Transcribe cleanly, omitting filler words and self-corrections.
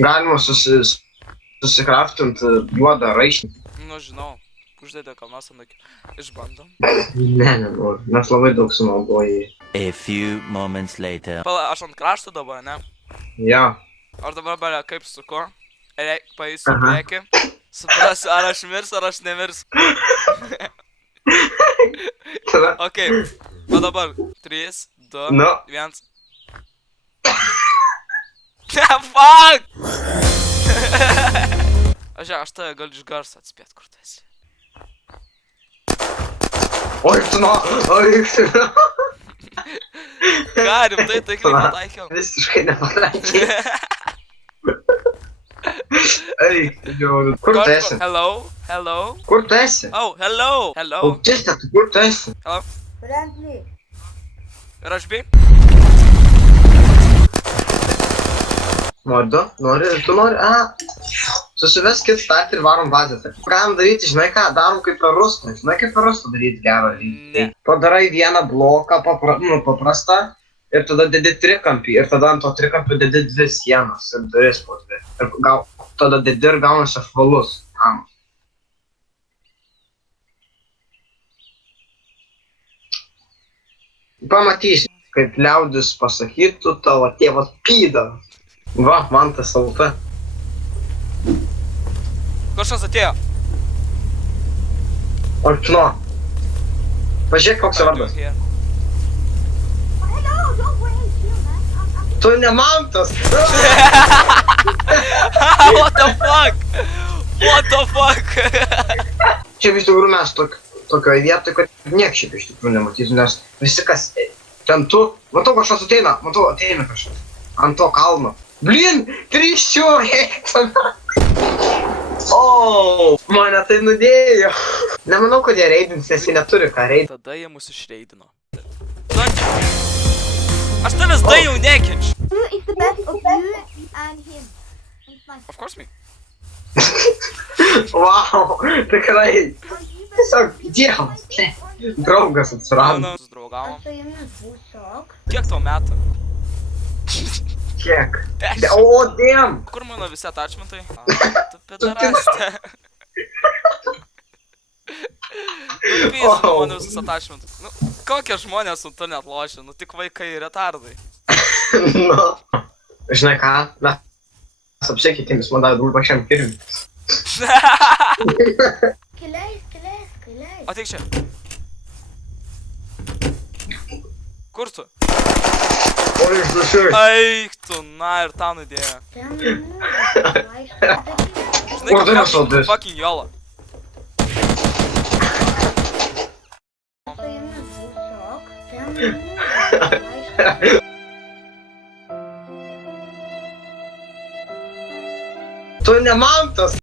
Galima susikraftinti juodą raištį. Nu, žinau. Uždėdė kalnas ant akių. Išbandom. Ne, nenoriu. Mes labai daug sunaudoji. A few moments later. Pala, aš ant krašto dabar, ne? Jo. Ar dabar belia kaip suku? Paeisiu priekį. Suprasiu, ar aš mirsiu, ar aš nemirsiu. Ok. O dabar. 3, 2, 1. Fuck! Aš tave galiu iš garso atspėt, kur tu esi. Oi, tu no. Oi, tu no. Ką, rimtai taikliai pataikiau? Visiškai nepataikiau. Ei, jau. Kur tu esi? Hello? Hello? Kur tu esi? Oh, hello? Hello? Autista, tu kur tu esi? Hello? Friendly. Rush B? Nori, tu nori? Susiveskit start ir varom bazę. Galim daryti, žinai ką, darom kaip per rustą. Žinai kaip per rustą daryti gerą. Ne. Padarai vieną bloką paprastą ir tada dedi trikampį. Ir tada ant to trikampio dedi 2 sienas ir duris po 2. Ir tada dedi ir gaunasi apvalus. Pamatysi, kaip liaudis pasakytų, tavo tėvas pyda. Va, man tas auta. Kažkas atėjo. Orkno. Pažiūrėk, koks vardas. Hello, don't worry, chill, man. Tu ne mantas. What the fuck? What the fuck? Šiaip iš tikrųjų mes tokioje vietoje, kad niek šiaip iš tikrųjų nematysiu, nes visi kas ten tu. Matau, kažkas ateina, ateina kažkas. Ant to kalno. Blin, 3 hektarų. O, mane tai nudėjo. Nemanau, kad jie reidins, nes jie neturi ką reidinti. Tada jie mus išreidino. Aš tavęs tai jau nekenčiu. Who is the best of you and him? Of course me. Wow, tikrai. Tiesiog dievas. Draugas atsirado. Susidraugavom. Aš su jumis būsiok. Kiek tau metų? Kiek? O, damn. Kur mano visi attachmentai? Tu pedarastė. Nu, pėsinu mano visus attachmentus. Nu, kokie žmonės su tu net lošia? Nu, tik vaikai retardai. Nu. Žinai ką? Mes apsikėtėmis, man davė dulba šiam kirvį. Keliais. Ateik čia. Kur tu? O, iš dušiai. Eik tu, na ir tau nudėjo. Žinai, O, tai nesaldus. Fucking jola. Tu ne mantas.